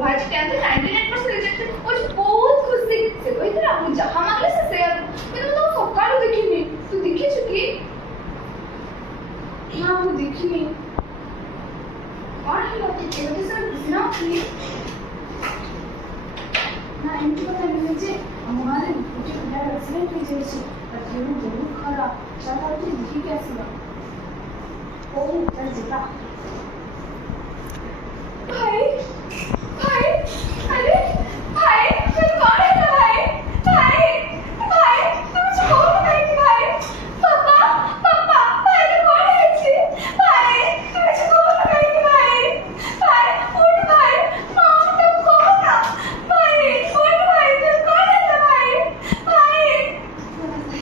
भाई 10th 99% रिजेक्टेड मुझे बहुत खुशी से କହିଥିଲା ମୁଁ ଯାହା ମାଗିଲେ ସେ ସେଇଆ କିନ୍ତୁ ମୁଁ ସକାଳୁ ଦେଖିନି ତୁ ଦେଖିଛୁ କି ନା ମୁଁ ଦେଖିନି କଣ ହେଲା ତୁ କେମିତି ସେ ବୁଝିନା କି ନା ଏମିତି କଥା ନୁହେଁ ଯେ ଆମ ଗାଁରେ ଗୋଟେ ପିଲାର ଆକ୍ସିଡେଣ୍ଟ ହେଇଯାଇଛି ତା ଦେହ ବହୁତ ଖରାପ ଚାଲ ଆଉ ଟିକେ ଦେଖିକି ଆସିବା ହଉ ଚାଲ ଯିବା